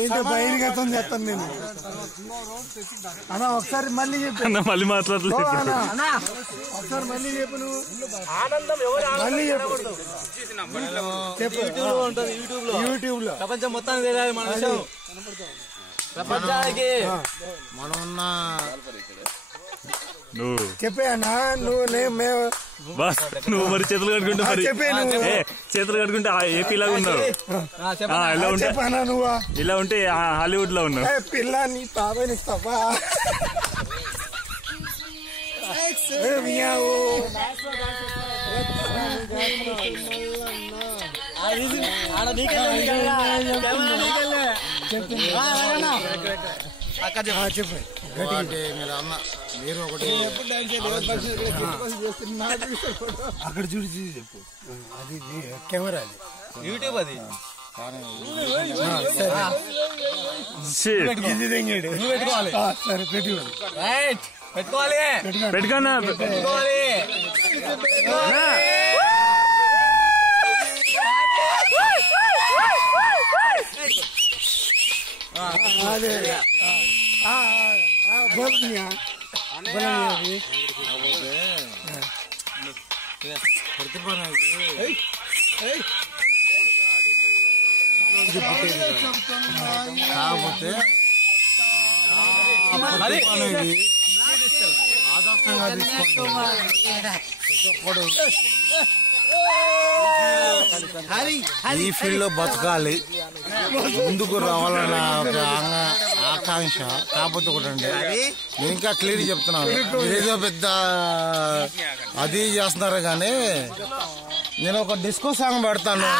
ఏంటో బహిర్గతం చేస్తాను నేను అన్నా. ఒకసారి మళ్ళీ చెప్పు, మళ్ళీ మాట్లాడలేదు. ఒకసారి మళ్ళీ చెప్పు, నువ్వు ఆనందం మళ్ళీ చెప్పు. యూట్యూబ్ లో ప్రపంచం మొత్తం తెలియాలి మన విషయం. ప్రపంచానికి మనం నువ్వు చెప్పే అన్నా. నువ్వు బస్ నువ్వు మరి చేతులు కట్టుకుంటే మరి చేతులు కట్టుకుంటే ఏపీ లాగా ఉన్నావు. ఇలా ఉంటే నువ్వా ఇలా ఉంటే హాలీవుడ్ లో ఉన్నావు. పిల్ల నీ తాతని తప్పా చెప్పు. మీరు ఒకటి అక్కడ చూసి చెప్పు. అది కెమెరా, అది యూట్యూబ్, అది సరే పెట్టుకోవాలి. పెట్టుకున్నా అదే కాకపోతే ఆదర్శంగా ఈ ఫీల్డ్ లో బతకాలి, ముందుకు రావాలన్న ఆకాంక్ష. కాకపోతే ఒకటండి, నేను ఇంకా క్లియర్ చెప్తున్నాను, ఏదో పెద్ద అది చేస్తున్నారు కానీ నేను ఒక డిస్కో సాంగ్ పెడతాను.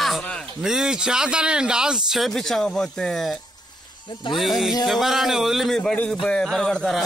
మీ చేత నేను డాన్స్ చేపించకపోతే మీ కెమెరాని వదిలి మీ బడికి పరిగెడతారా?